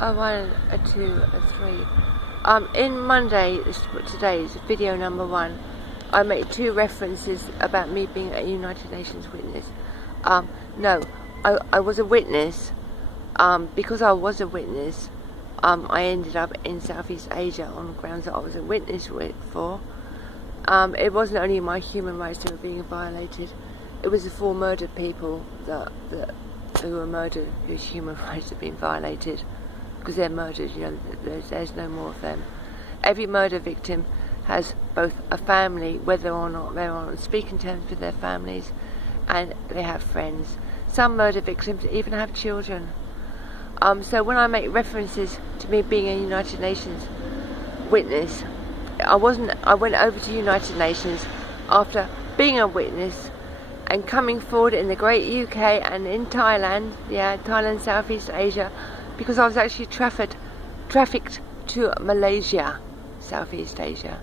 A 1, a 2, a 3. In Monday, today's video number 1, I made 2 references about me being a United Nations witness. No, I was a witness. Because I was a witness, I ended up in Southeast Asia on grounds that I was a witness for. It wasn't only my human rights that were being violated, it was the 4 murdered people who were murdered, whose human rights have been violated. Because they're murdered, you know, there's no more of them. Every murder victim has both a family, whether or not they're on speaking terms with their families, and they have friends. Some murder victims even have children. So when I make references to me being a United Nations witness, I went over to United Nations after being a witness and coming forward in the great UK and in Thailand, Thailand, Southeast Asia, because I was actually trafficked to Malaysia, Southeast Asia.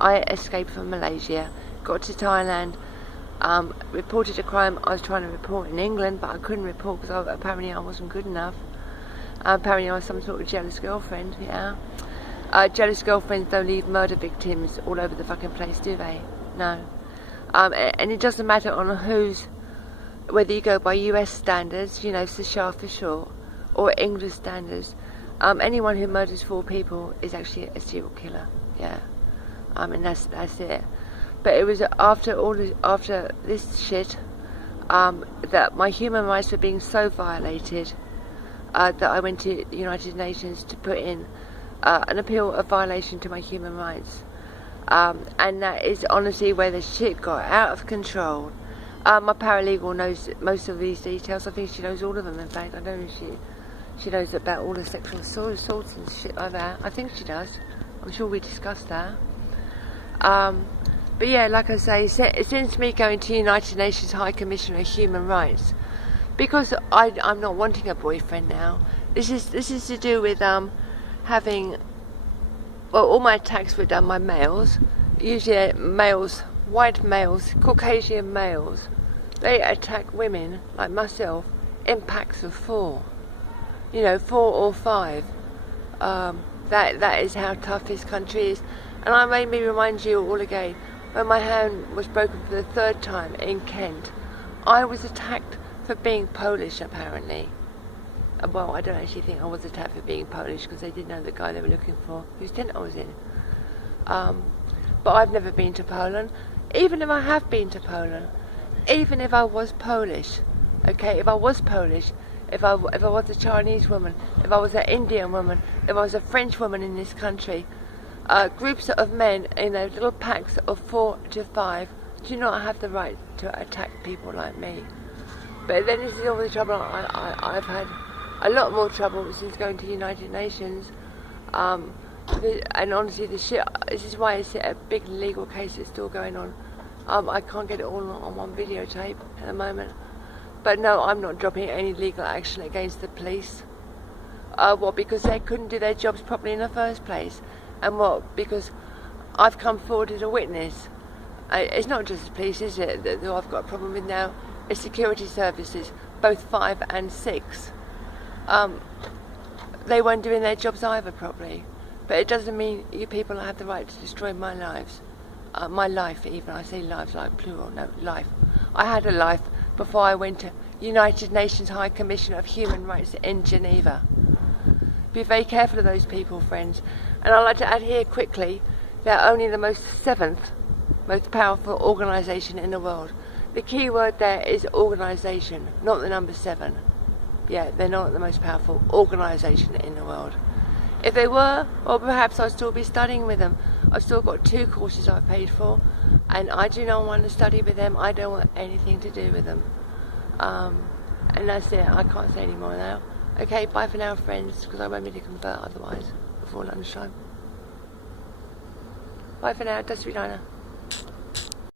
I escaped from Malaysia, got to Thailand, reported a crime I was trying to report in England, but I couldn't report because apparently I wasn't good enough. Apparently I was some sort of jealous girlfriend, jealous girlfriends don't leave murder victims all over the fucking place, do they? No. And it doesn't matter on whether you go by US standards, you know, Sashar for short, or English standards. Anyone who murders 4 people is actually a serial killer, and that's it. But it was after this shit that my human rights were being so violated that I went to the United Nations to put in an appeal of violation to my human rights. And that is honestly where the shit got out of control. My paralegal knows most of these details. I think she knows all of them, in fact. I don't know if she knows about all the sexual assaults and shit like that. I think she does. I'm sure we discussed that. But yeah, like I say, since me going to United Nations High Commissioner of Human Rights, because I'm not wanting a boyfriend now. This is to do with having. Well, all my attacks were done by males. Usually males, white males, Caucasian males. They attack women like myself in packs of 4. You know, 4 or 5. That is how tough this country is. And I made me remind you all again, when my hand was broken for the 3rd time in Kent, I was attacked for being Polish, apparently. Well, I don't actually think I was attacked for being Polish, because they didn't know the guy they were looking for, whose tent I was in. But I've never been to Poland. Even if I have been to Poland, even if I was Polish, okay, if I was Polish, if I was a Chinese woman, if I was an Indian woman, if I was a French woman in this country, groups of men in those little packs of 4 to 5 do not have the right to attack people like me. But then this is all the trouble I've had. A lot more trouble since going to the United Nations. And honestly, this is why it's a big legal case that's still going on. I can't get it all on one videotape at the moment. But no, I'm not dropping any legal action against the police. What, because they couldn't do their jobs properly in the first place? And what, because I've come forward as a witness? It's not just the police, is it, that I've got a problem with now? It's security services, both 5 and 6. They weren't doing their jobs either properly. But it doesn't mean you people have the right to destroy my lives. My life even, I say lives like plural, no, life. I had a life before I went to United Nations High Commissioner of Human Rights in Geneva. Be very careful of those people, friends. And I'd like to add here quickly, they're only the 7th most powerful organisation in the world. The key word there is organisation, not the number 7. Yeah, they're not the most powerful organisation in the world. If they were, well, perhaps I'd still be studying with them. I've still got 2 courses I've paid for, and I do not want to study with them. I don't want anything to do with them. And that's it. I can't say any more now. Okay, bye for now, friends, because I won't be able to convert otherwise before lunchtime. Bye for now. Das Vidana.